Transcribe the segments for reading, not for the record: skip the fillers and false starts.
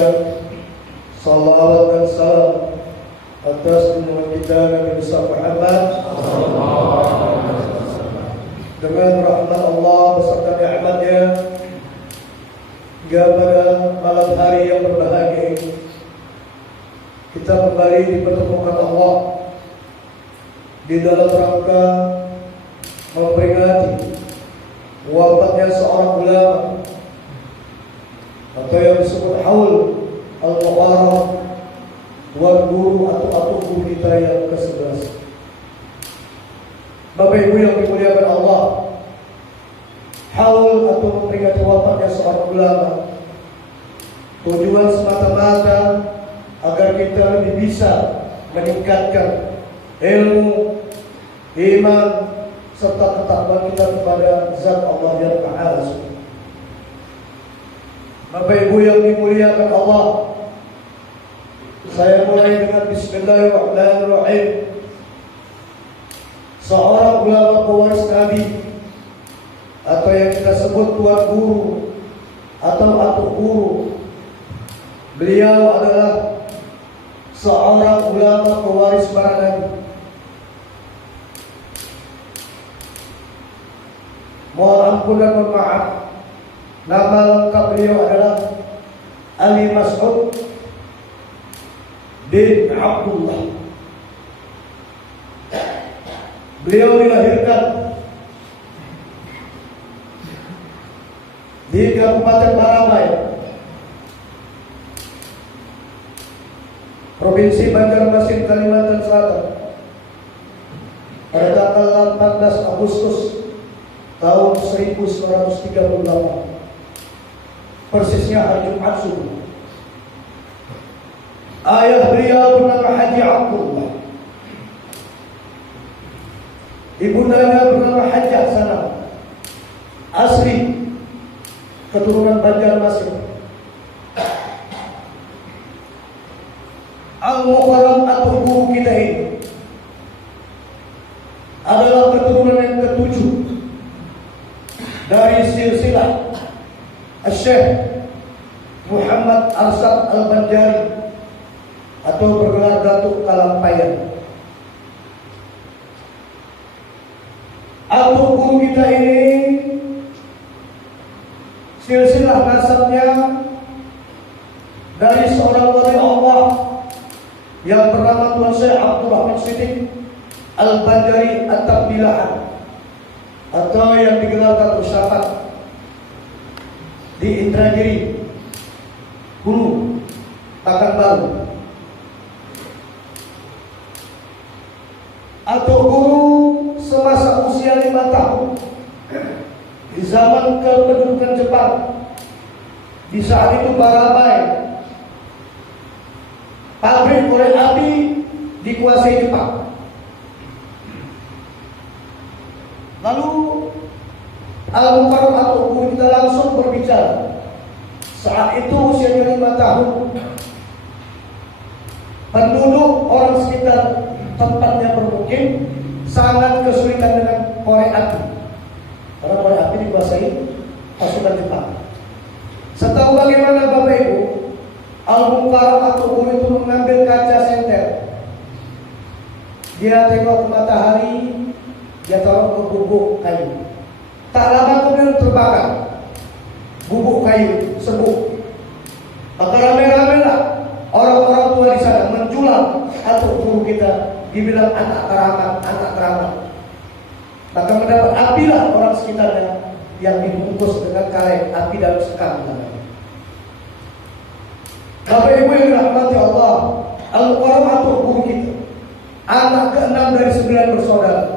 mengucapkan salawat dan salam atas junjungan kita Nabi besar Muhammad dengan rahmat Allah beserta nikmat-Nya hingga pada malam hari yang berbahagia ini kita kembali dipertemukan Allah di dalam rangka memperingati wafatnya seorang ulama atau yang disebut Haul Al-Muharram, Tuan Guru atau guru kita yang ke-11. Bapak Ibu yang dimuliakan Allah, Haul atau memperingati wafatnya seorang ulama tujuan semata-mata agar kita lebih bisa meningkatkan ilmu, iman, serta ketakwaan kita kepada Zat Allah yang Maha Esa. Bapak Ibu yang dimuliakan Allah, saya mulai dengan Bismillahirrahmanirrahim. Seorang ulama pewaris Nabi atau yang kita sebut Tuan Guru atau Atuk Guru, beliau adalah seorang ulama pewaris para Nabi. Mohon ampun dan mohon maaf, nama lengkap beliau adalah Ali Mas'ud bin Abdullah. Beliau dilahirkan di Kabupaten Baramai, Provinsi Banjarmasin, Kalimantan Selatan, pada tanggal 14 Agustus tahun 1938, persisnya hari Jumat subuh. Ayah beliau bernama Haji Abdullah, ibundanya bernama Haji Hasanah, asli keturunan Banjarmasin. Al-Muharram atau guru kita ini adalah keturunan yang ke-7 dari silsilah Syekh Muhammad Arsad Al-Banjari atau bergelar Datuk Kalampayan. Atuk guru kita ini silsilah nasabnya dari seorang wali Allah yang bernama Tuan Syekh Abdul Rahman Siddiq Al-Banjari At-Tabdilahan atau yang digelar Datuk Syafat di Indragiri, Hulu, Pekanbaru. Atau guru semasa usia 5 tahun di zaman kependudukan Jepang. Di saat itu Baramai, pabrik korek api, dikuasai Jepang. Lalu Al-Muharram atau guru kita langsung berbicara. Saat itu usianya 5 tahun. Penduduk orang sekitar tempatnya bermukim sangat kesulitan dengan korek api, karena korek api dikuasai pasukan Jepang. Setahu bagaimana Bapak Ibu, Al-Muharram atau guru itu mengambil kaca senter. Dia tengok ke matahari, dia taruh ke bubuk kayu. Tak lama kemudian terbakar bubuk kayu serbuk. Maka rame-rame lah orang-orang tua di sana menjual atau guru kita, dibilang anak keramat. Maka mendapat apilah orang sekitarnya yang dibungkus dengan karet api dalam sekam. Bapak Ibu yang dirahmati Allah, Al-Muharram atau guru kita, anak ke-6 dari 9 bersaudara.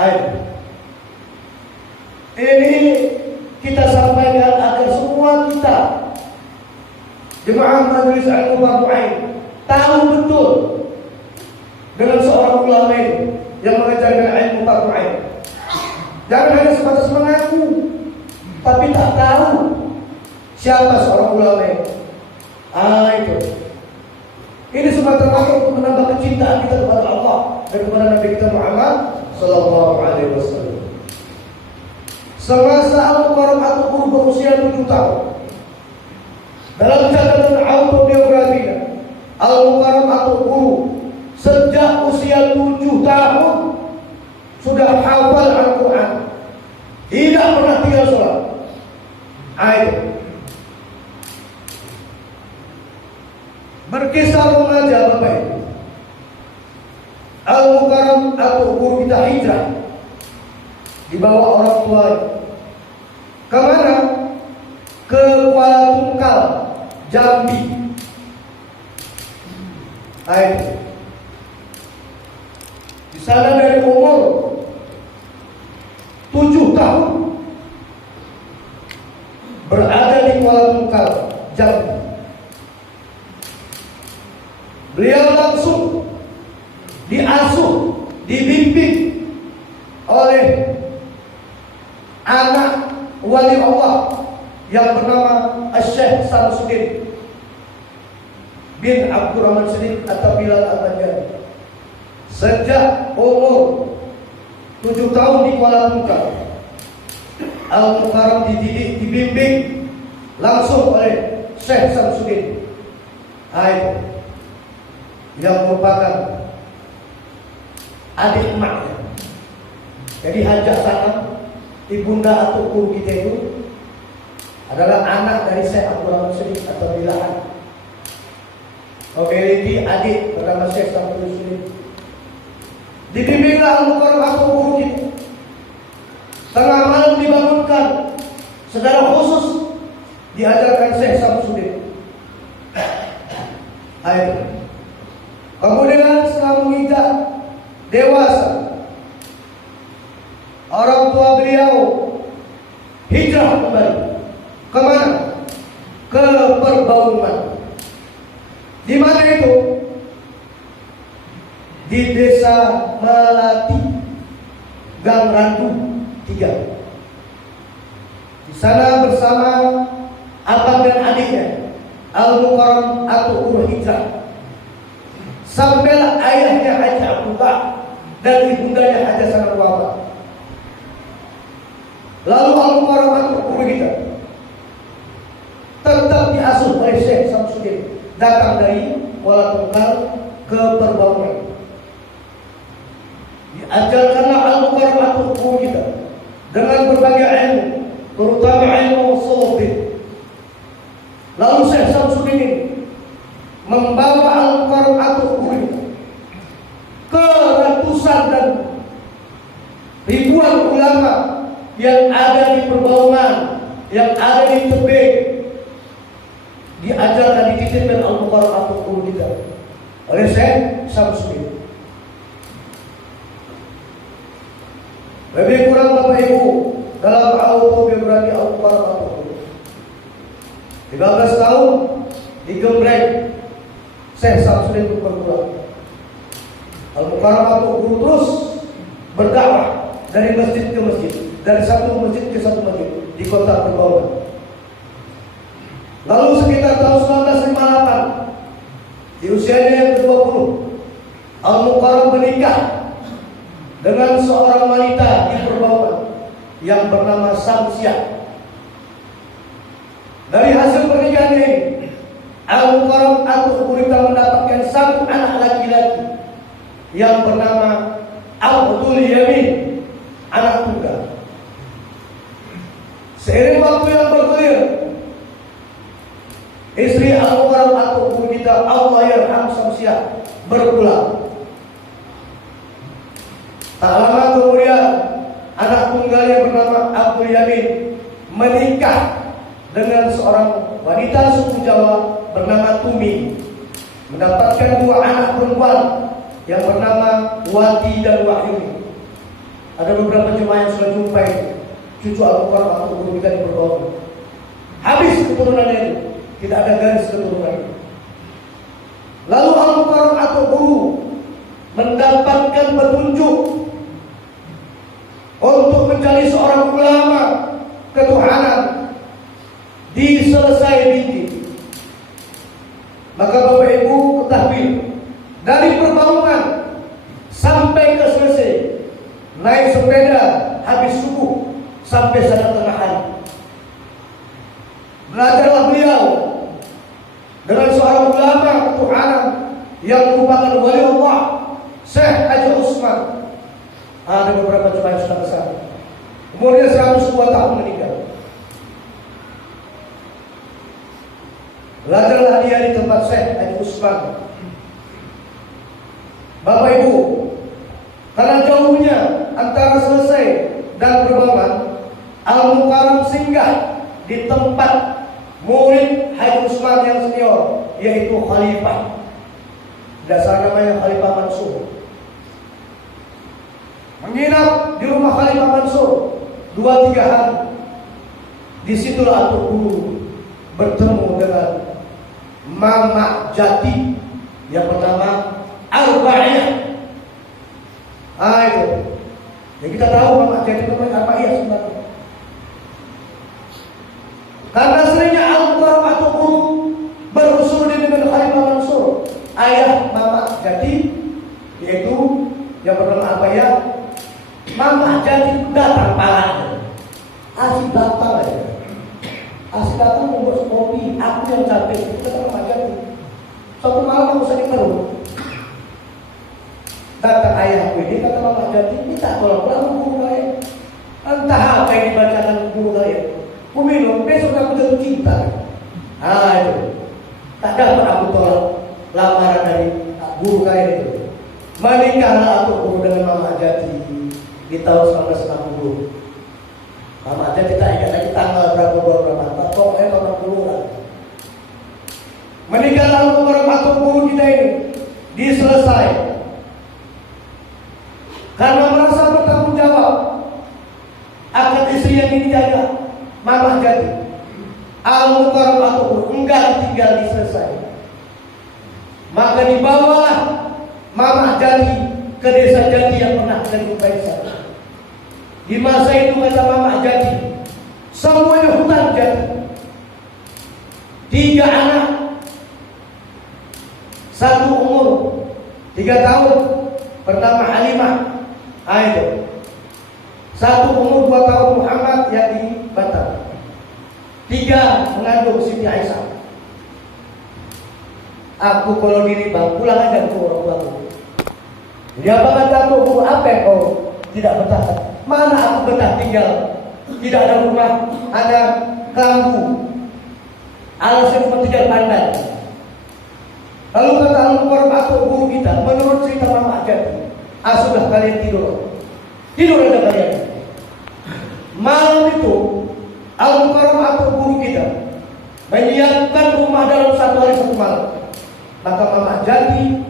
Ayo, ini kita sampaikan agar semua kita jemaah majelis ilmu Fardu Ain tahu betul dengan seorang ulama ini yang mengajarkan ilmu Fardu Ain. Jangan hanya sebatas mengaku tapi tak tahu siapa seorang ulama ini. Itu. Ini semua termasuk untuk menambah kecintaan kita kepada Allah dan kepada Nabi kita Muhammad Sallallahu Alaihi Wasallam. Semasa Al-Muharram atau guru berusia 7 tahun, Dalam catatan autobiografinya, Al-Mukarram atau guru sejak usia 7 tahun sudah hafal Al-Quran, tidak pernah tinggal sholat. Ayo berkisah remaja Bapak Ibu. Al-Mukarram atau guru kita hijrah dibawa orang tua kemana? Ke Kuala Tungkal, Jambi. Ayo di sana dari umur 7 tahun berada di Kuala Tungkal, Jambi. Beliau langsung diasuh, dibimbing oleh anak wali Allah yang bernama Syekh Samsuddin bin Abdurrahman Siddiq atau Bilal Al-Banjari. Sejak umur 7 tahun di Kuala Tungkal, Al-Mukarram dididik, dibimbing langsung oleh Syekh Samsuddin yang merupakan adik emaknya. Jadi hajah sana, ibunda atau guru kita itu adalah anak dari Syekh Abdurrahman Siddiq atau Bilal. Memiliki adik bernama Syekh Samsuddin. Dibimbinglah Al-Mukarram atau guru kita. Tengah malam dibangunkan, secara khusus diajarkan Syekh Samsuddin. Kemudian setelah menginjak dewasa, orang tua beliau hijrah kembali. Kemana? Ke Perbauman. Di mana itu? Di desa Melati, Gang Randu 3. Di sana bersama abang dan adiknya Al-Mukarram atau guru hijrah. Sampailah ayahnya Haji Abdullah dan ibundanya Haji Sanad wafat. Lalu Al-Mukarram atau guru kita tetap diasuh oleh Syekh Samsuddin, datang dari Kuala Tungkal ke Perbauman. Diajarkanlah Al-Mukarram atau guru kita dengan berbagai ilmu, terutama ilmu ushul. Lalu Syekh Samsuddin ini membawa Al-Mukarram atau guru kita ke ratusan dan ribuan ulama yang ada di Perbauman, yang ada di Tebing, diajarkan, dititipkan Al-Mukarram atau guru kita oleh Syekh Samsuddin. Lebih kurang Bapak Ibu dalam autobiografi Al-Mukarram atau guru 13 tahun digembleng Syekh Samsuddin berpulang. Al-Mukarram atau guru terus berdakwah dari masjid ke masjid, dari satu masjid ke satu masjid di kota Perbauman. Lalu sekitar tahun 1958, di usianya yang ke-20, Al-Mukarram menikah dengan seorang wanita di Perbauman yang bernama Samsiah. Dari hasil pernikahan ini, Al-Mukarram atau Gurita mendapatkan satu anak laki-laki yang bernama Abdul Yamin, anak tunggal. Seiring waktu yang bergulir, istri Al-Mukarram atau Gurita, Allah yarham Samsiah, berpulang. Tak lama kemudian, anak tunggalnya bernama Abdul Yamin menikah dengan seorang wanita suku Jawa bernama Tumi, mendapatkan 2 anak perempuan yang bernama Wati dan Wahyu. Ada beberapa jemaah yang sudah jumpa cucu Al-Mukarram atau guru kita di Perbauman. Habis keturunannya itu, tidak ada garis keturunan. Lalu Al-Mukarram atau guru mendapatkan petunjuk untuk mencari seorang ulama ketuhanan di Selesai Binti. Maka Bapak Ibu ketahui, dari Perbauman sampai ke Selesai, naik sepeda habis subuh sampai sana tengah hari. Belajarlah beliau dengan seorang ulama ketuhanan yang merupakan wali Allah, Syekh Haji Usman. Ada beberapa jemaah yang sudah kesana. Umurnya 102 tahun meninggal. Belajarlah dia di tempat Syekh Haji Usman. Bapak Ibu, karena jauhnya antara selesai dan berbangun, Al-Mukarram singgah di tempat murid Haji Usman yang senior, yaitu Khalifah. Dasar namanya Khalifah Mansur. Menginap di rumah Khalifah Mansur 2-3 hari. Disitulah Atuk Guru bertemu dengan Mama Jati yang bernama Arba'iyah. Itu. Ya kita tahu Mama Jati namanya Arba'iyah sebenarnya. Karena seringnya Al-Mukarram Atuk Guru berusul dengan Khalifah Mansur, ayah Mama Jati, yaitu yang bernama Arba'iyah. Mama Jati datang parahnya, asik datang aja, asik datang membuat kopi. Aku yang capek, kita Mama Jati. Suatu malam aku sakit perut, datang ayahku ini, kata Mama Jati, minta tolong guru saya. Entah apa yang dibacakan guru saya, aku minum, besok aku jatuh cinta. Itu tak dapat aku tolak lamaran dari guru saya itu. Menikahlah Atuk Guru dengan Mama Jati di tahun 1960. Mama Jati tak ingat lagi tanggal berapa, tak pokoknya 80-an. Menikahlah Al-Mukarram Atuk Guru kita ini diselesai. Karena merasa bertanggung jawab akan istri yang dijaga, Mama Jati, Al-Mukarram Atuk Guru enggak tinggal diselesai. Maka dibawalah Mama Jati ke desa Jati yang pernah dari Ubaisa. Di masa itu kata Mama Jati, semuanya hutan Jati. 3 anak, 1 umur 3 tahun, bernama Halimah. Itu 1 umur 2 tahun Muhammad yang di Batam. 3 mengandung Siti Aisyah. Aku kalau gini bang, pulang aja ke orang tua. Dia apa kata aku, guru apa yang kau tidak betah? Mana aku betah tinggal? Tidak ada rumah, ada kelambu. Alasnya cuma 3 pandai. Lalu kata Al-Mukarram Atuk Guru kita, menurut cerita Mama Jati, sudah kalian tidur. Tidur aja kalian. Malam itu Al-Mukarram Atuk Guru kita menyiapkan rumah dalam 1 hari 1 malam. Maka Mama Jati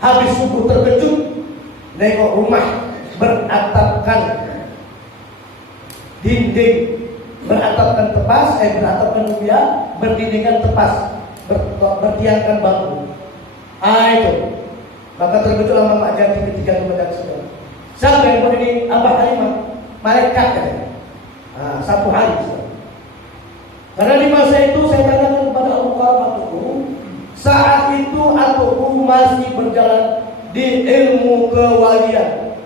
habis subuh terkejut, nengok rumah beratapkan dinding, beratapkan tepas, beratapkan rubia, berdindingkan tepas, bertiangkan bambu. Itu. Maka terkejutlah Mama Jati ketika kemudian sedang. Siapa yang buat ini? Abah Halimah, malaikat kan? 1 hari. Karena di masa itu saya katakan kepada Al-Mukarram Atuk Guru, saat itu Atuk Guru masih berjalan di ilmu kewalian.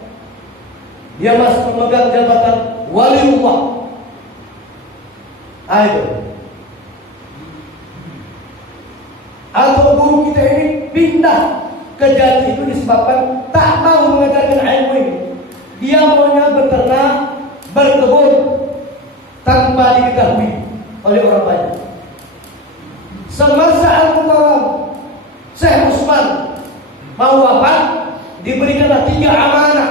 Dia masih memegang jabatan waliullah. Itu. Atuk Guru kita ini pindah ke Jati itu disebabkan tak mau mengajarkan ilmu ini. Dia maunya beternak, berkebun tanpa diketahui oleh orang banyak. Semasa Al-Mukarram Syekh Usman mau wafat, diberikanlah 3 amanah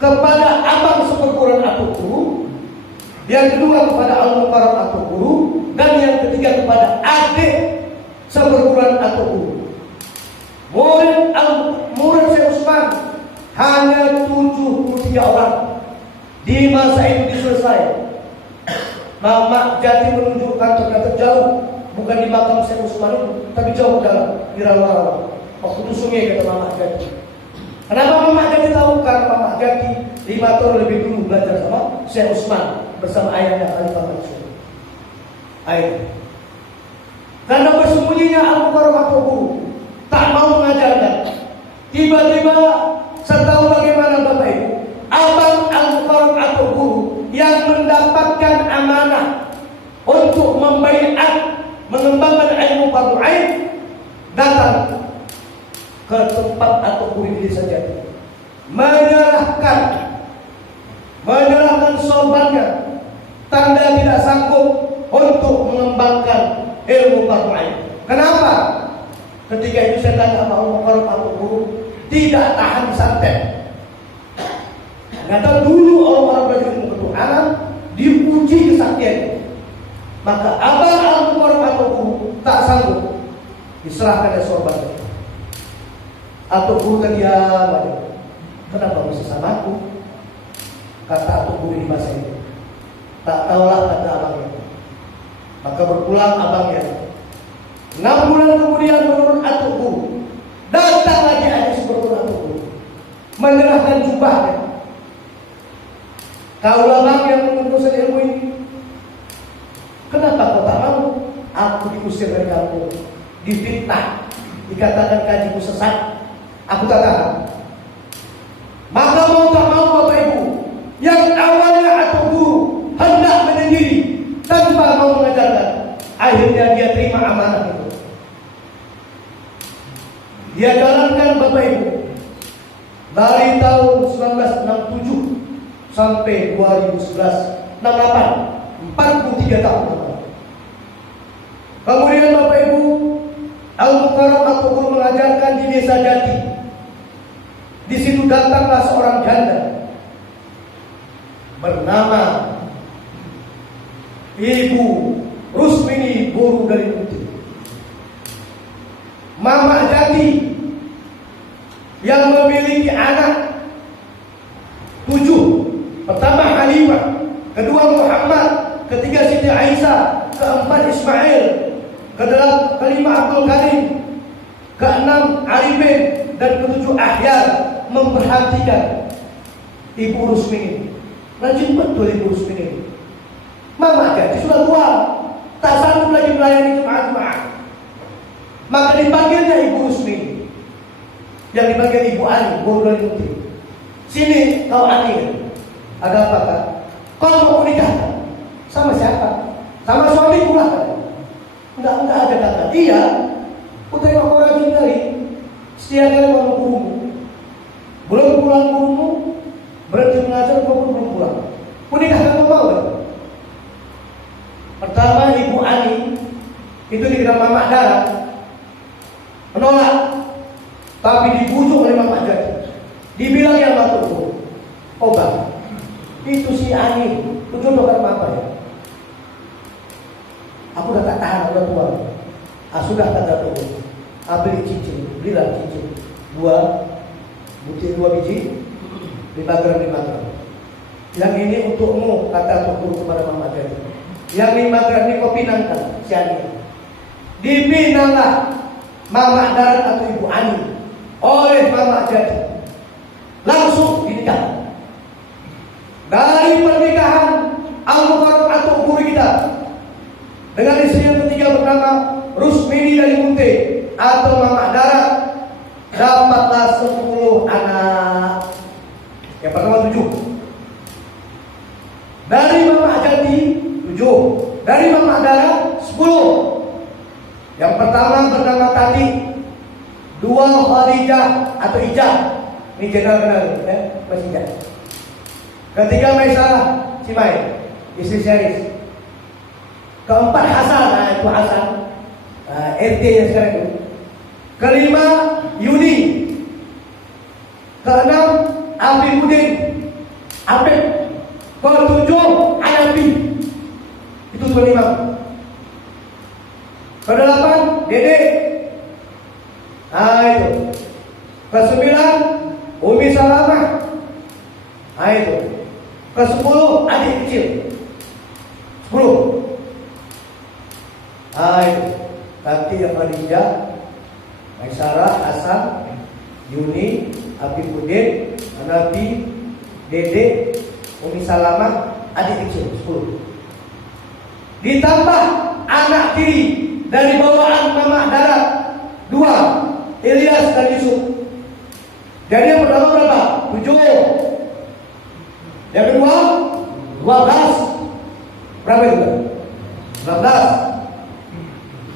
kepada abang seperguruan Atuk Guru, yang kedua kepada Al-Mukarram Atuk Guru, dan yang ketiga kepada adik seperguruan Atuk Guru. Murid Syekh Usman hanya 73 orang. Di masa itu diselesai. Mama Jati menunjukkan ternyata jauh, bukan di makam Syekh Usman itu, tapi jauh dalam di rawa-rawa. Waktu itu sungai kata Mama Jati. Kenapa Mama Jati tahu? Karena Mama Jati 5 tahun lebih dulu belajar sama Syekh Usman bersama ayahnya Khalifah Mansur. Karena bersembunyinya Al-Mukarram Atuk Guru tak mau mengajarkan. Tiba-tiba setahu bagaimana Bapak Ibu, abang Al-Mukarram Atuk Guru yang mendapatkan amanah untuk membaiat mengembangkan ilmu fardu ain, datang ke tempat atau kurir saja, menyerahkan sorbannya, tanda tidak sanggup untuk mengembangkan ilmu fardu ain. Kenapa? Ketika itu saya tanya sama Al-Mukarram atau guru, tidak tahan santai. Ternyata dulu orang-orang belajar ilmu ketuhanan diuji kesaktian. Maka abang Al-Mukarram atau guru tak sanggup, diserahkan dari sorbannya. Atau guru kan diam aja. Kenapa mesti sama aku? Kata atau guru di masa itu. Tak tahulah kata abangnya. Maka berpulang abangnya. 6 bulan kemudian menurut atau guru, datang lagi hadis berturut atau guru, menyerahkan jubahnya. Kaulah bang yang mengurusan ilmu ini. Kenapa kau tak mau? Aku diusir dari kampung, difitnah, dikatakan kajiku sesat. Aku tak tahan. Maka mau tak mau Bapak Ibu, yang awalnya atau guru hendak menyendiri tanpa mau mengajarkan, akhirnya dia terima amanah itu. Dia jalankan Bapak Ibu dari tahun 1967 sampai 2011, 68, 43 tahun. Kemudian Bapak Ibu, Al-Mukarram atau guru mengajarkan di Desa Jati. Di situ datanglah seorang janda bernama Ibu Rusmini Boru dari Putih. Mama Jati yang memiliki anak 7. Pertama Halimah, kedua Muhammad, ketiga Siti Aisyah, keempat Ismail, kelima Abdul Karim, keenam Arifin, dan ketujuh Ahyar, memperhatikan Ibu Rusmini. Rajin betul Ibu Rusmini. Mama Jati sudah tua, tak sanggup lagi melayani jemaah-jemaah. Maka dipanggilnya Ibu Rusmini, yang dipanggil Ibu Ani, Boru dari Putih. Sini kau Ani, ada apa kak? Kau mau nikah? Sama siapa? Sama suami pula kan? Enggak ada kata. Iya, putra kau rajin kali. Setiap kali mau gurumu, belum pulang gurumu, berarti mengajar kau belum pulang. Kau nikah kau mau kan? Pertama Ibu Ani itu dikenal Mama Dara, menolak, tapi dibujuk oleh Mama Jati. Dibilang yang batu, oh bang, itu si Ani, jodohkan apa ya? Aku udah tak tahan, udah tua. Sudah kata tuh, beli cincin, belilah cincin, 2 biji, 5 gram. Yang ini untukmu, kata tuh guru kepada Mama Jati. Yang 5 gram ini kau pinangkan, si Ani. Dipinanglah Mama Darat atau Ibu Ani oleh Mama Jati. Langsung dinikah. Dari pernikahan Al-Mukarram atau guru kita dengan istri yang ketiga bernama Rusmini dari Munte atau Mama Darat, dapatlah 10 anak. Yang pertama 7. Dari Mama Jati 7. Dari Mama Darat 10. Yang pertama bernama Tati, 2 Khadijah atau Ijah. Ini kenal ya, masih Ijah. Ketiga Maisarah, Cimai, istri Syaris. Keempat Hasan, itu Hasan, RT yang sekarang itu. Kelima Yudi. Keenam Afifuddin, Apep. Ketujuh Anabi. Itu kelima. Kedelapan Dede. Itu. Kesembilan Umi Salamah. Itu. Ke-10 adik kecil 10. Itu. Tati yang Khadijah, Maisarah, Hasan, Yuni, Afifuddin, Anabi, Dede, Umi Salamah, adik kecil 10. Ditambah anak tiri dari bawaan Mama Darat 2, Ilyas dan Yusuf. Jadi yang pertama berapa? 7. Yang kedua 12. Berapa itu? 12.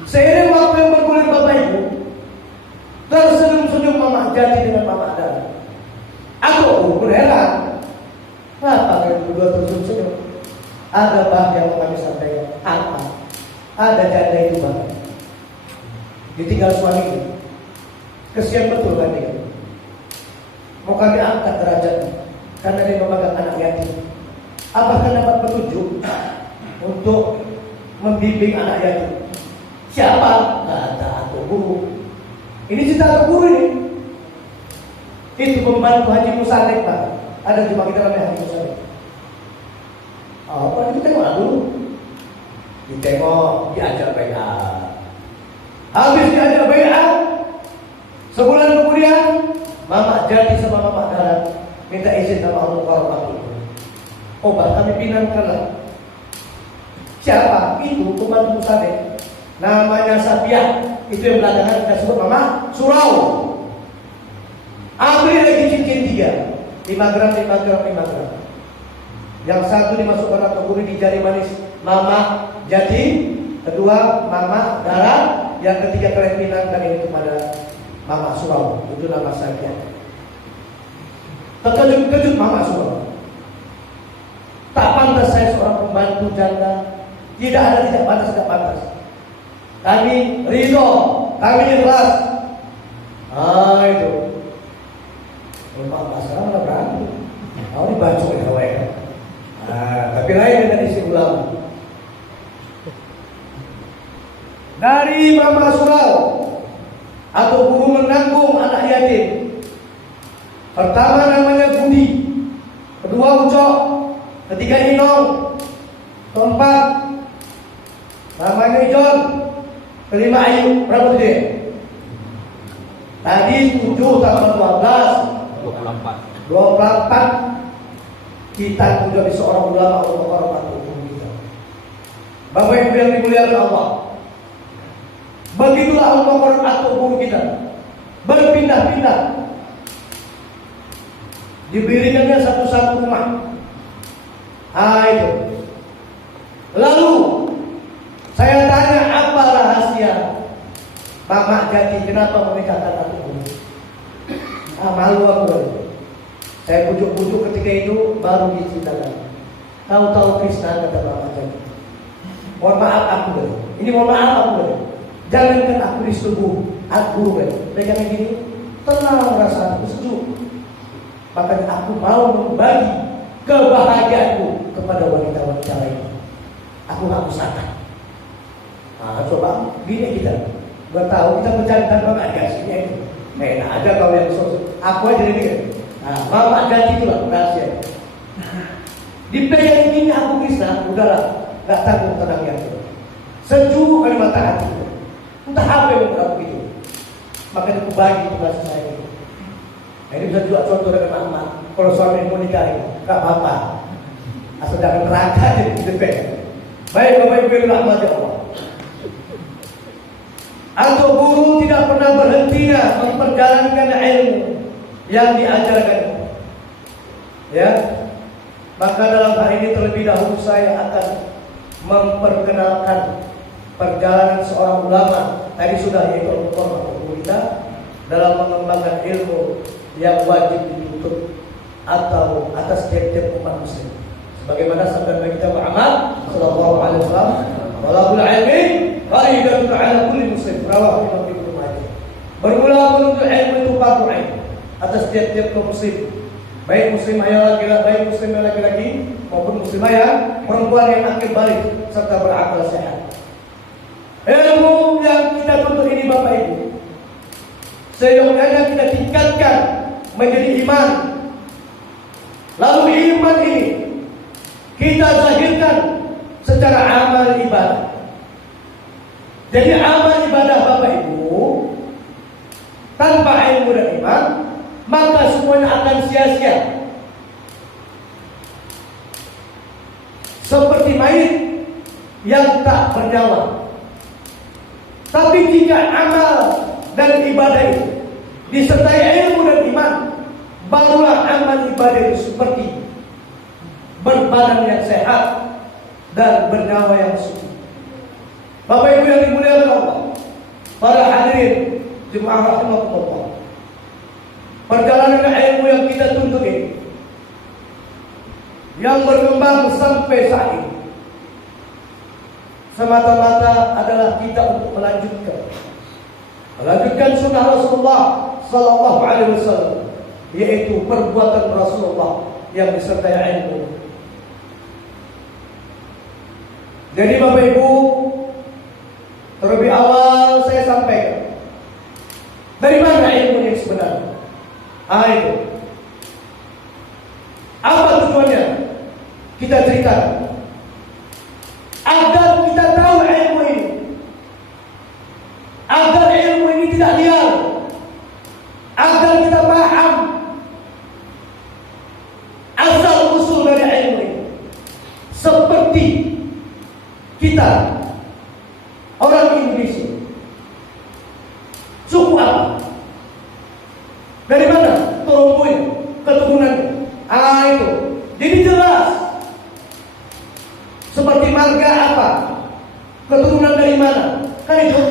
Seiring waktu yang bergulir Bapak Ibu, tersenyum-senyum Mama Jati dengan Mama Dara. Aku pun heran, kenapa kalian berdua tersenyum-senyum? Ada bah yang kami sampaikan. Apa? Ada janda itu bah, ditinggal suaminya. Kesian betul kan dia. Mau kami angkat derajatnya karena dia memegang anak yatim. Apakah dapat petunjuk untuk membimbing anak yatim? Siapa? Kata Atuk Guru. Ini cerita Atuk Guru ini. Itu pembantu Haji Musadek Pak. Ada cuma kita namanya Haji Musadek. Apa itu tengok dulu? Ditengok, diajak baiat. Habis diajak baiat, sebulan kemudian Mama Jati sama Mama Dara minta izin sama Allah Warahmatullahi. Oh, kami pinangkanlah. Siapa? Itu pembantu Musadek. Namanya Sapiah. Itu yang belakangan kita sebut Mama Surau. Ambil lagi cincin 3, 5 gram. Yang satu dimasukkan atau guru di jari manis Mama Jati, kedua Mama Dara, yang ketiga kalian pinangkan ini kepada Mama Surau. Itu nama Sapiah. Terkejut-kejut Mama Surau. Tak pantas saya seorang pembantu janda. Tidak pantas. Kami ridho, kami ikhlas. Itu. Rumah masalah mana berani? Kau dibaca oleh kawan. Tapi lain dengan isi ulama. Dari Mama Surau atau guru menanggung anak yatim. Pertama namanya Budi, kedua Ucok, ketiga Inong, keempat namanya Ijon, kelima Ayu. Berapa dia? Tadi 7 tambah 24. Kita juga bisa seorang ulama orang kita. Bapak Ibu yang dimuliakan Allah, begitulah Allah atau guru kita berpindah-pindah. Diberikannya satu-satu rumah. Itu. Lalu saya tanya, apa rahasia Mama Jati kenapa menikahkan aku? Malu aku. Saya bujuk-bujuk ketika itu baru diceritakan. Tahu-tahu Krishna, kata Mama Jati. Mohon maaf aku. Ini mohon maaf aku. Jangankan aku disetubuh aku. Jangan gini. Tenang rasa aku sejuk. Makanya aku mau membagi kebahagiaanku kepada wanita-wanita lain. Aku nggak usahakan. Coba gini kita. Bertahu kita bercanda Mama Jati itu. Enak aja kau yang sosok. Aku aja ini. Mama Jati itulah rahasia. Dipegang ini aku bisa, udahlah, nggak tanggung tenang yang itu. Sejuk kali mata hati. Entah apa yang aku itu. Makanya aku bagi tugas saya itu. Ini bisa juga contoh dengan Mama. Kalau suami mau nikahin, nggak apa-apa. Asal jangan neraka jadi dipegang. Baik Bapak Ibu yang rahmati Allah. Atau guru tidak pernah berhentinya memperjalankan ilmu yang diajarkan. Ya, maka dalam hal ini terlebih dahulu saya akan memperkenalkan perjalanan seorang ulama. Tadi sudah yaitu Al-Qur'an kita dalam mengembangkan ilmu yang wajib dituntut atau atas tiap-tiap umat muslim. Sebagaimana sabda Nabi kita Muhammad sallallahu alaihi wasallam, "Talabul ilmi fariidatun 'ala kulli muslim." Rawahu Imam Ibnu Majah. Bermula menuntut ilmu itu fardu ain atas tiap-tiap kaum muslim. Baik muslimah yang laki-laki, baik muslimah laki-laki maupun muslimah yang perempuan yang akil balik serta berakal sehat. Ilmu yang kita tuntut ini Bapak Ibu, seyogyanya kita tingkatkan menjadi iman. Lalu iman ini kita zahirkan secara amal ibadah. Jadi amal ibadah Bapak Ibu tanpa ilmu dan iman, maka semuanya akan sia-sia. Seperti mayit yang tak bernyawa. Tapi jika amal dan ibadah itu disertai ilmu dan iman, barulah amal ibadah itu seperti berbadan yang sehat dan bernyawa yang suci. Bapak Ibu yang dimuliakan Allah, Jemaah rahimakumullah. Perjalanan ilmu yang kita tuntut ini, yang berkembang sampai saat ini, semata-mata adalah kita untuk melanjutkan sunnah Rasulullah Sallallahu Alaihi Wasallam, yaitu perbuatan Rasulullah yang disertai ilmu. Jadi Bapak Ibu, terlebih awal saya sampaikan dari mana ilmu yang sebenarnya. Itu apa tujuannya? Kita ceritakan agar kita tahu ilmu ini, agar ilmu ini tidak liar, agar kita paham asal usul dari ilmu ini. Seperti kita orang Indonesia, suku apa? Dari mana turunnya, keturunannya? Itu. Jadi jelas. Seperti marga apa? Keturunan dari mana? Kan itu.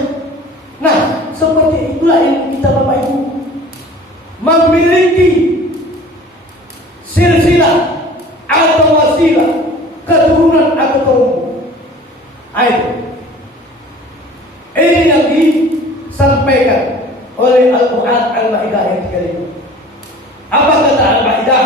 Nah, seperti itulah yang kita Bapak Ibu memiliki silsilah atau wasilah keturunan atau turun. Itu. Ini yang disampaikan oleh Al-Quran Al-Ma'idah ayat 35. Apa kata Al-Ma'idah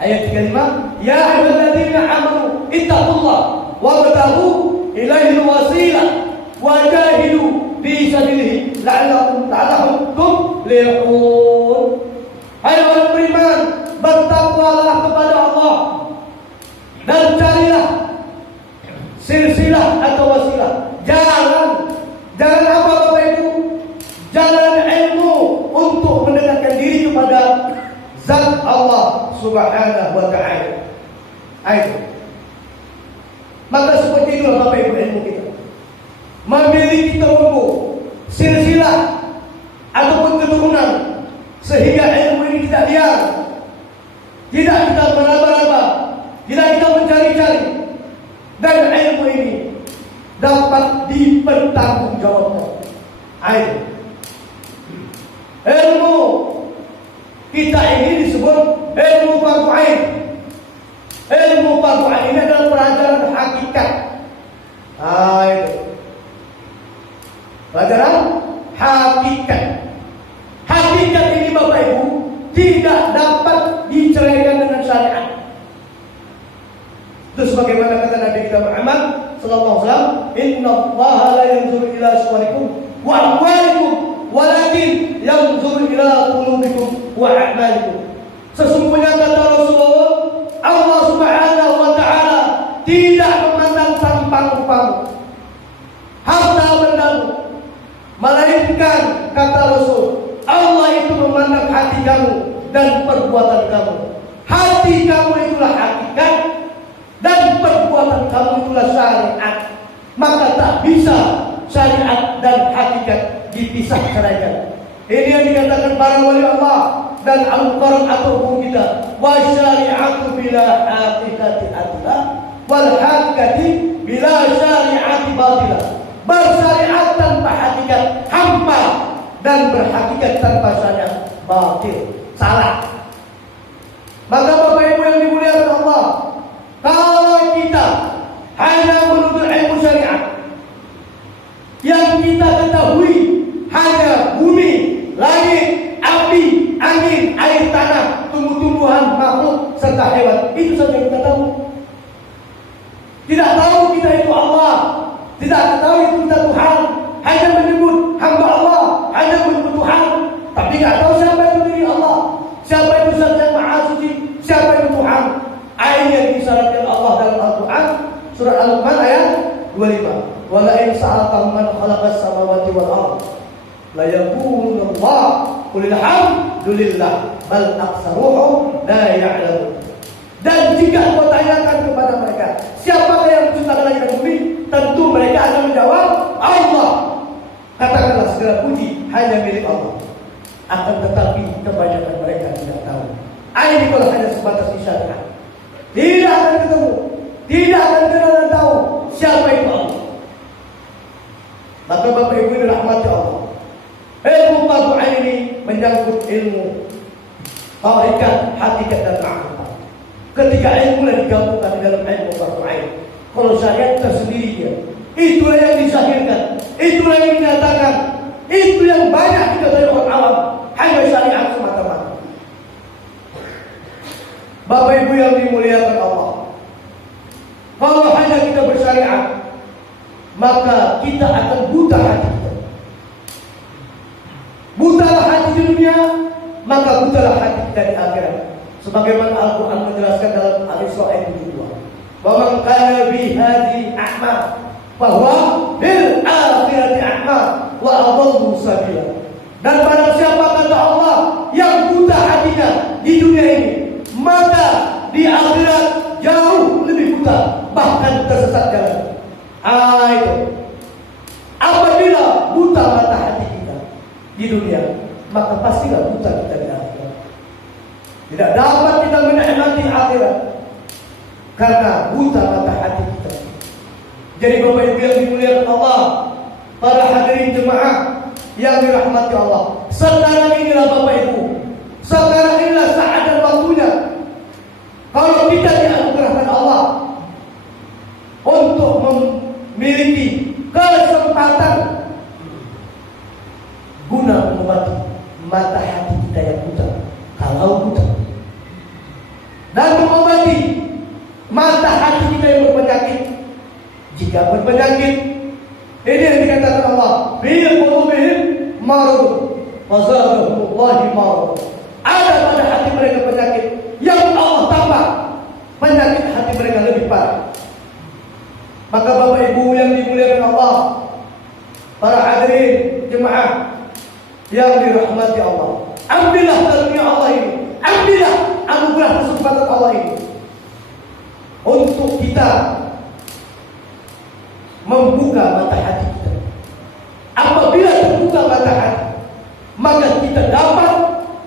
ayat 35? Ya ayyuhalladzina amanu ittaqullah wabtaghu ilaihi wasilah wajahidu fi sabilihi la'allakum tuflihun. Hai orang beriman, bertakwalah kepada Allah dan carilah silsilah atau wasilah, jalan apa Bapak Ibu? Jalan ilmu untuk mendekatkan diri kepada zat Allah Subhanahu wa ta'ala. Ayo. Maka seperti itulah Bapak Ibu ilmu kita. Memiliki tumbuh silsilah ataupun keturunan sehingga ilmu ini tidak liar, tidak kita meraba-raba, tidak kita mencari-cari, dan ilmu ini dapat dipertanggungjawabkan. Ayo. Ilmu kita ini disebut ilmu fardu ain. Ilmu fardu ain ini adalah pelajaran hakikat. Itu. Pelajaran hakikat. Hakikat ini Bapak Ibu tidak dapat diceraikan dengan syariat. Itu sebagaimana kata Nabi kita Muhammad sallallahu alaihi wasallam, "Innallaha la yanzuru ila suwarikum wa amwalikum, walakin yanzuru ila qulubikum wa a'malikum." Sesungguhnya kata Rasulullah, Allah Subhanahu wa taala tidak memandang tampang rupamu, harta bendamu, melainkan kata Rasul, Allah itu memandang hati kamu dan perbuatan kamu. Hati kamu itulah hakikat dan perbuatan kamu itulah syariat. Maka tak bisa syariat dan hakikat dipisah ceraikan. Ini yang dikatakan para wali Allah dan Al-Quran atau hukum kita. Wa syari'atu bila hakikati atilah, wal hakikati bila syari'ati batilah. Bersyariat tanpa hakikat hampa, dan berhakikat tanpa syariat batil, salah. Maka Bapak Ibu yang dimuliakan Allah, kalau kita hanya menuntut ilmu syariat, yang kita ketahui hanya bumi, langit, api, angin, air tanah, tumbuh-tumbuhan, makhluk, serta hewan, itu saja yang kita tahu. Tidak tahu kita itu Allah, tidak tahu itu kita Tuhan, hanya menyebut hamba Allah, hanya menyebut Tuhan, tapi tidak tahu siapa itu diri Allah, siapa itu Zat yang Maha Suci, siapa itu Tuhan. Ayat yang disyaratkan Allah dalam Al-Quran surat Al-Luqman ayat 25. Wala in sa'altahum man khalaqas samawati wal ardh la yaquluna Allah qul alhamdulillah bal aktsaruhum la ya'lamun. Dan jika kau tanyakan kepada mereka, siapa yang menciptakan langit dan bumi, tentu mereka akan menjawab Allah. Katakanlah segala puji hanya milik Allah. Akan tetapi kebanyakan mereka tidak tahu. Ini kalau hanya sebatas isyarat, tidak akan ketemu, tidak akan kenal dan tahu siapa itu Allah. Maka Bapak Ibu dirahmati Allah, ilmu menyangkut ilmu hakikat, hakikat dan ma'rifat. Ketika ilmu yang digabungkan di dalam ilmu fardu ain, kalau syariat tersendiri dia, itulah yang disahirkan, itulah yang dinyatakan, itu yang banyak diketahui orang awam, hanya syariat semata-mata. Bapak Ibu yang dimuliakan Allah, kalau hanya kita bersyariat, maka kita akan buta hati kita. Butalah hati di dunia, maka butalah hati kita di akhirat. Sebagaimana Al-Quran menjelaskan dalam Al-Isra ayat 72. Wa man kana bi hadhihi a'ma bahwa bil akhirati a'ma wa adallu sabila. Dan barang siapa kata Allah yang buta hatinya di dunia ini, maka di akhirat jauh lebih buta, bahkan tersesat jalan. Itu. Apabila buta mata hati kita di dunia, maka pastilah buta kita di akhirat. Tidak dapat kita menikmati akhirat karena buta mata hati kita. Jadi Bapak Ibu yang dimuliakan Allah, para hadirin jemaah yang dirahmati Allah, sekarang inilah Bapak Ibu, sekarang inilah saat dan waktunya. Kalau kita dianugerahkan Allah untuk memiliki kesempatan guna mengobati mata hati kita yang buta, kalau buta, dan mengobati mata hati kita yang berpenyakit, jika berpenyakit. Ini yang dikatakan Allah, fi qulubihim marad fazadahumullahi marad. Ada pada hati mereka penyakit yang Allah tambah penyakit hati mereka lebih parah. Maka Bapak Ibu yang dimuliakan Allah, para hadirin jemaah yang dirahmati Allah, ambillah karunia Allah ini, ambillah anugerah kesempatan Allah ini untuk kita membuka mata hati kita. Apabila terbuka mata hati, maka kita dapat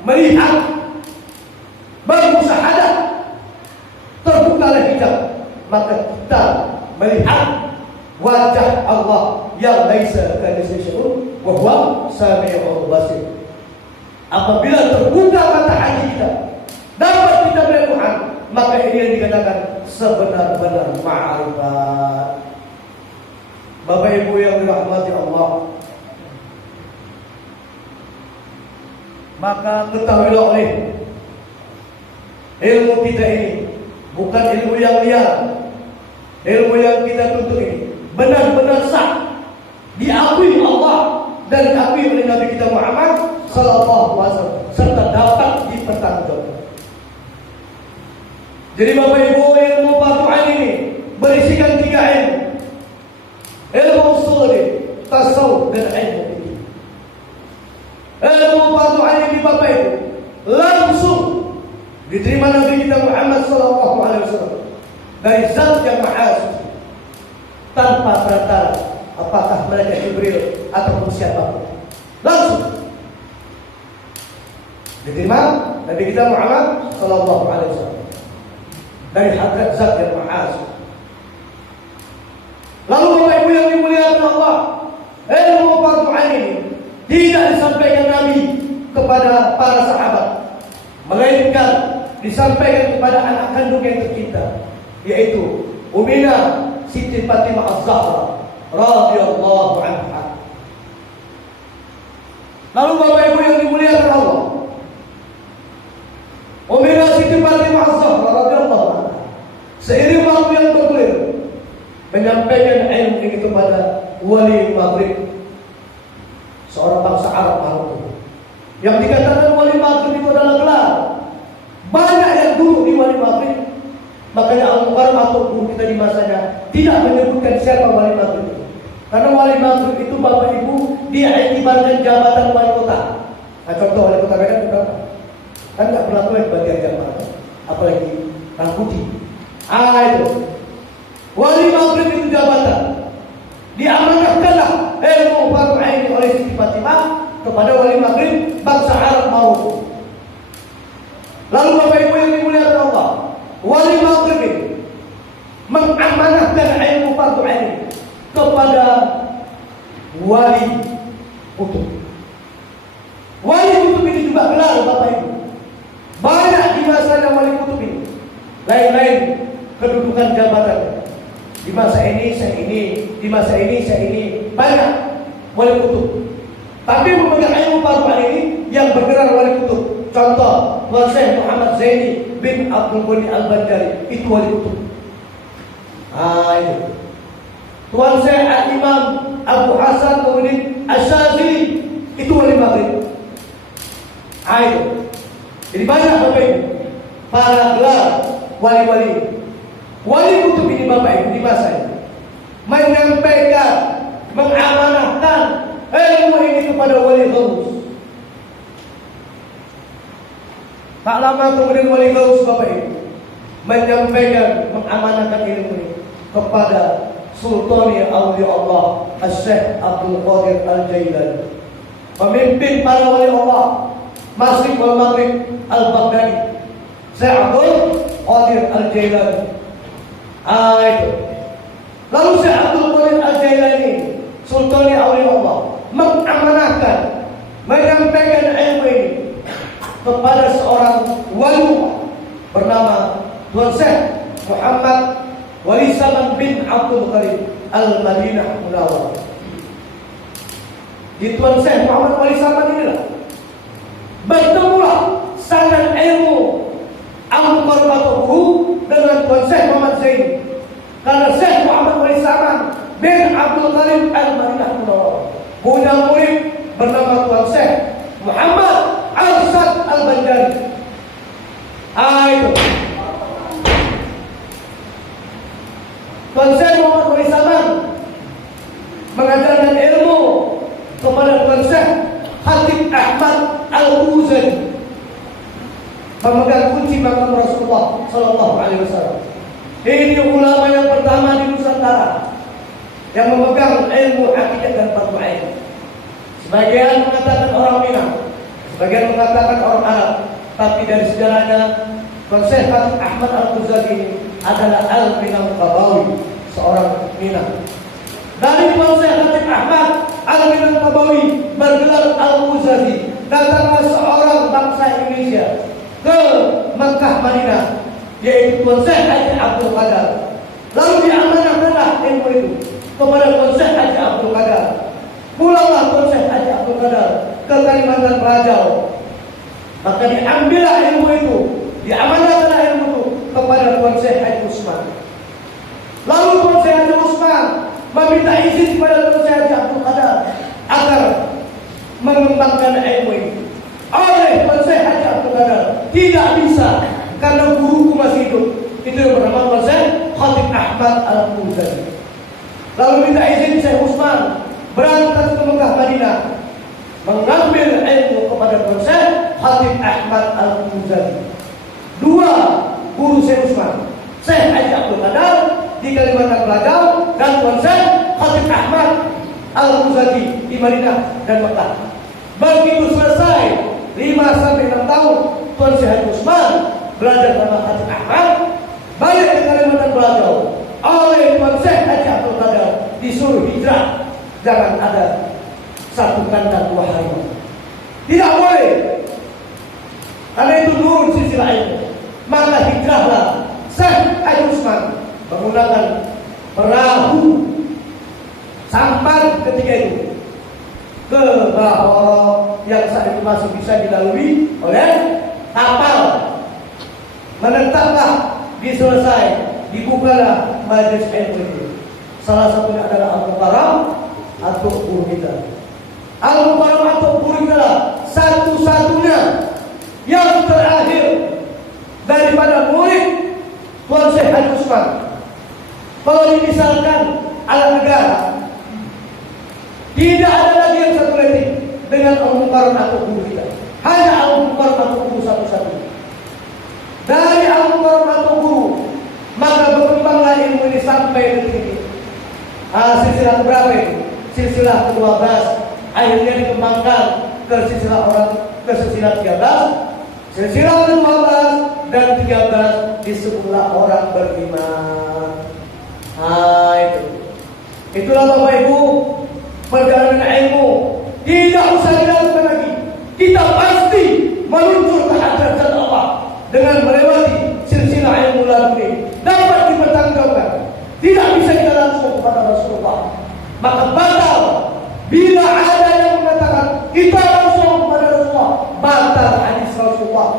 melihat bermusyahadah, terbukalah hijab, maka kita melihat wajah Allah yang laisa kamitslihi syai'un wa huwa samiul basir. Apabila terbuka mata hati kita, dapat kita melihat Tuhan, maka ini yang dikatakan sebenar-benar ma'rifat. Bapak Ibu yang dirahmati Allah, maka ketahuilah oleh ilmu kita ini bukan ilmu yang liar. Ilmu yang kita tuntut ini benar-benar sah, diakui Allah dan diakui oleh Nabi kita Muhammad sallallahu alaihi wasallam, serta dapat dipertanggungjawabkan. Jadi Bapak Ibu, ilmu fardu ain ini berisikan 3 ilmu. Ilmu usul, tasawuf, dan ilmu fikih. Ilmu fardu ain ini Bapak Ibu langsung diterima Nabi kita Muhammad sallallahu alaihi wasallam dari Zat yang Maha Suci, tanpa perantara apakah malaikat Jibril ataupun siapapun. Langsung diterima Nabi kita Muhammad sallallahu alaihi wasallam dari hadrat Zat yang Maha Suci. Lalu Bapak Ibu yang dimuliakan Allah, ilmu fardu ain ini tidak disampaikan Nabi kepada para sahabat, melainkan disampaikan kepada anak kandung yang tercinta, yaitu Ummina Siti Fatimah Az-Zahra radhiyallahu anha. Lalu Bapak Ibu yang dimuliakan Allah, Ummina Siti Fatimah Az-Zahra radhiyallahu anha seiring waktu yang bergulir menyampaikan ilmu ini kepada wali maghrib, seorang bangsa Arab Maroko. Yang dikatakan wali maghrib itu adalah gelar. Banyak yang duduk di wali maghrib, makanya Al-Mukarram atau guru kita di masanya tidak menyebutkan siapa wali maghrib itu. Karena wali maghrib itu Bapak Ibu dia iktibarkan jabatan wali kota. Nah, contoh wali kota Medan berapa? Kan nggak berlaku yang bagian jabatan, apalagi rambutnya. Itu wali maghrib itu jabatan. Diamanahkanlah ilmu fardu ain oleh Siti Fatimah kepada wali maghrib bangsa Arab Maroko. Lalu Bapak Ibu yang dimuliakan Allah, wali maghrib ini mengamanahkan ilmu fardu ain kepada wali kutub. Wali kutub ini gelar Bapak Ibu. Banyak di masa yang wali kutub ini. Lain-lain kedudukan jabatan. Di masa ini saya ini, di masa ini saya ini. Banyak wali kutub. Tapi memegang ilmu paru ini yang bergerak wali kutub. Contoh, Tuan Syekh Muhammad Zaini bin Abdul Ghani Al-Bandari, itu wali kutub. Itu. Tuan Syekh Al-Imam Abu Hasan Muhyiddin Asy-Syadzili, itu wali maghrib. Itu. Jadi banyak Bapak Ibu para gelar wali-wali. Wali kutub ini Bapak Ibu di masa ini menyampaikan, mengamanahkan ilmu ini kepada wali ghaus. Tak lama kemudian wali ghaus Bapak Ibu menyampaikan, mengamanahkan ilmu ini kepada Sultani Aulia Allah Syekh Abdul Qadir Al-Jailani, pemimpin para wali Allah Masrik wal Maghrib Al-Baghdadi, Syekh Abdul Qadir Al-Jailani. Itu. Lalu Syekh Abdul Qadir Al-Jailani, Sultani Aulia Allah, mengamanahkan, menyampaikan ilmu ini kepada seorang wali bernama Tuan Syekh Muhammad Wali Saman bin Abdul Karim Al-Madinah Munawwarah. Di Tuan Syekh Muhammad Wali Saman inilah bertemulah sanad ilmu Abu Marmatuhu dengan Tuan Syekh Muhammad Zaini. Karena Syekh Muhammad Wali Saman bin Abdul Karim Al-Madinah Munawwarah punya murid bernama Tuan Syekh Muhammad Al-Sad Al-Bandari. Itu. Tuan Syekh Muhammad Wali Saman mengajarkan ilmu kepada Tuan Syekh Khatib Ahmad Al-Uzani, memegang kunci makam Rasulullah Sallallahu Alaihi Wasallam. Ini ulama yang pertama di Nusantara yang memegang ilmu akidah dan fardu ain. Sebagian mengatakan orang Minang, sebagian mengatakan orang Arab, tapi dari sejarahnya Tuan Syekh Khatib Ahmad Al-Uzani ini adalah Al-Minangkabawi, seorang Minang. Dari Tuan Syekh Khatib Ahmad Al-Minangkabawi bergelar Al-Uzani, datanglah seorang bangsa Indonesia ke Mekah Madinah, yaitu Tuan Syekh Haji Abdul Qadar. Lalu diamanahkanlah ilmu itu kepada Tuan Syekh Haji Abdul Qadar. Pulanglah Tuan Syekh Haji Abdul Qadar ke Kalimantan Rajau. Maka diambillah ilmu itu, diamanahkanlah ilmu itu kepada Tuan Syekh Haji Usman. Lalu Tuan Syekh Haji Usman meminta izin kepada Tuan Syekh Haji Abdul Qadar agar mengembangkan ilmu ini. Oleh Tuan Syekh Haji Abdul Qadar tidak bisa, karena guruku masih hidup. Itu yang bernama Tuan Syekh Khatib Ahmad Al-Uzani. Lalu minta izin Syekh Usman berangkat ke Mekah Madinah, mengambil ilmu kepada Tuan Syekh Khatib Ahmad Al-Uzani. Dua guru Syekh Usman, Syekh Haji Abdul Qadar di Kalimantan Rajau dan Tuan Syekh Khatib Ahmad Al-Uzani di Madinah dan Mekah. Begitu selesai 5-6 tahun Tuan Syekh Haji Usman belajar sama Khatib Ahmad, balik ke Kalimantan Rajau. Oleh Tuan Syekh Haji Abdul Qadar disuruh hijrah, jangan ada satu kandang dua harimau. Tidak boleh, karena itu nurun silsilah ilmu. Maka hijrahlah Syekh Haji Usman menggunakan perahu sampan ketika itu ke Bahoro yang saat itu masih bisa dilalui oleh kapal. Menetaplah, diselesai, dibukalah majelis ilmu itu. Salah satunya adalah Al-Mukarram atau guru kita. Al-Mukarram atau guru kita satu-satunya yang terakhir daripada murid Tuan Syekh Haji Usman. Kalau dimisalkan alat negara, tidak ada lagi yang satu lagi dengan Al-Mukarram atau guru kita. Hanya Al-Mukarram atau guru satu-satunya. Dari Al-Mukarram atau guru, maka berkembanglah ilmu ini sampai detik ini. Silsilah berapa ini? Silsilah ke-12. Akhirnya dikembangkan ke silsilah orang, ke silsilah 13. Silsilah ke-12 dan 13 disebutlah orang beriman. Itu. Itulah Bapak Ibu, perjalanan ilmu tidak usah dilakukan lagi. Kita pasti meluncur ke hadirat Allah dengan melewati silsilah ilmu laduni dapat dipertanggungjawabkan. Tidak bisa kita langsung kepada Rasulullah. Maka batal bila ada yang mengatakan kita langsung kepada Rasulullah, batal hadis Rasulullah.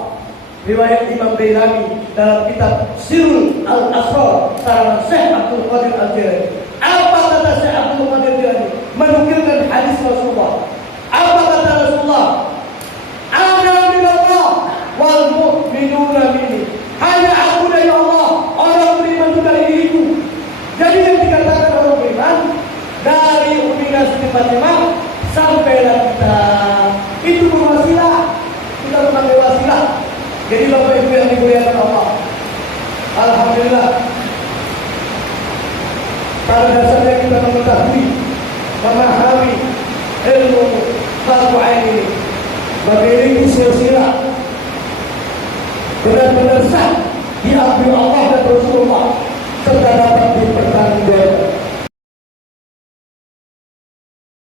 Riwayat Imam Bailani dalam kitab Sirul Al-Asrar karangan Syekh Abdul Qadir Al-Jilani. Apa kata Syekh Abdul Qadir Al-Jilani menukilkan hadis Rasulullah? Apa kata Rasulullah? Ana minallah wal mu'minuna minni. Hanya aku dari Allah, orang beriman itu dari diriku. Jadi yang dikatakan orang beriman dari Uminas 45 sampailah kita. Itu berwasilah. Kita memakai wasilah. Jadi Bapak Ibu yang dimuliakan Allah, alhamdulillah, pada dasarnya kita mengetahui, memahami ilmu fardu ain ini, bagi silsilah benar-benar sah diakui Allah dan Rasulullah serta